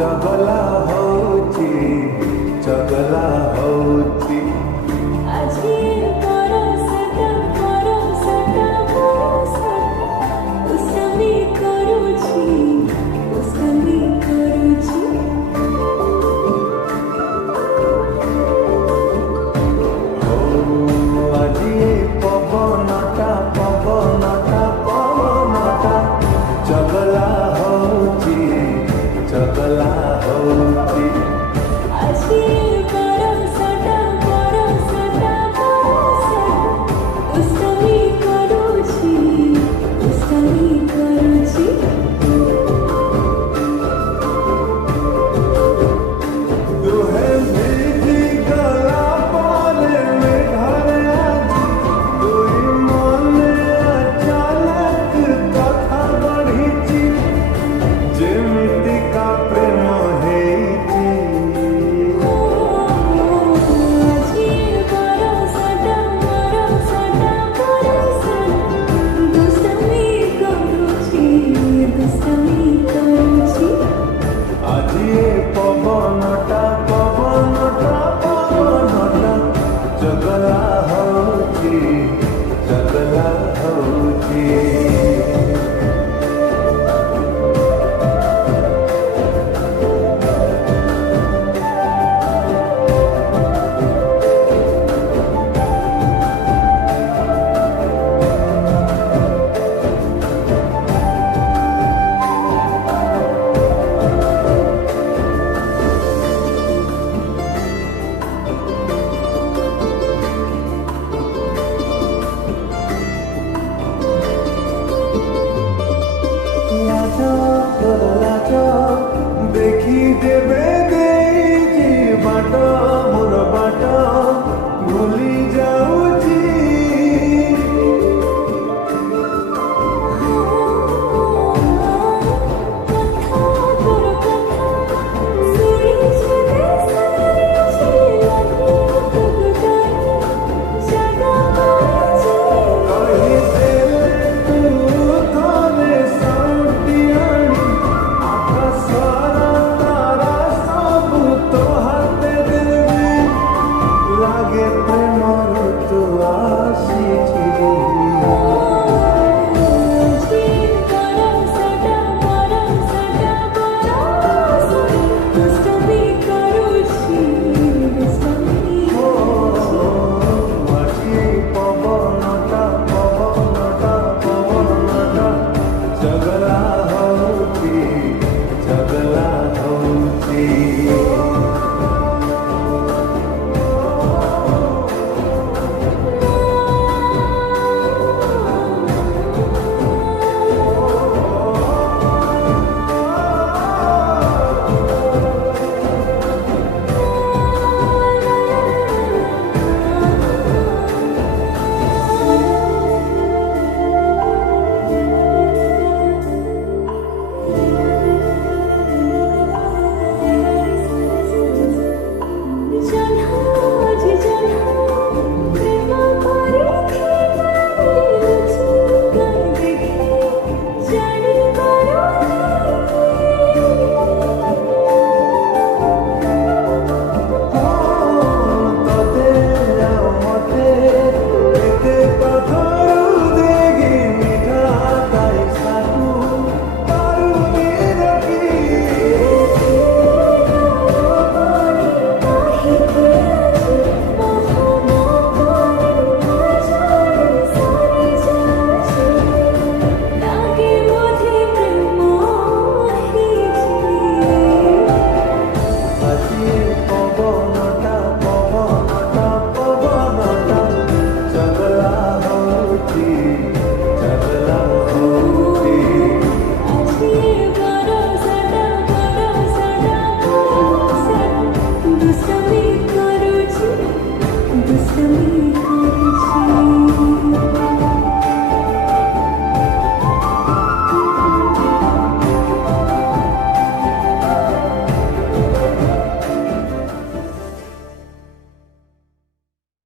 चगला होची चगला होची আজি परसता परसता उस्तामी करूची আজি पवनटा चगला होची चगला होची আজি परसता उस्तामी करूची दुहे भीजी गला पाले में घर आजी दुई मने अचानक कथा बढ़ीची जेमिति का प्रेम हेची আজি परसता दुस्तामी करूची আজি पवनटा चगला होची चगला होची देखी देवे देजी बाट मोर बाट भूली जाऊची कही देले तू थोड़े साउटियानी आकाशरा तारा सब तो हाथे देवी लागे प्रेमर तू आसीची আজি पवनटा चगला होची चगला होची Stop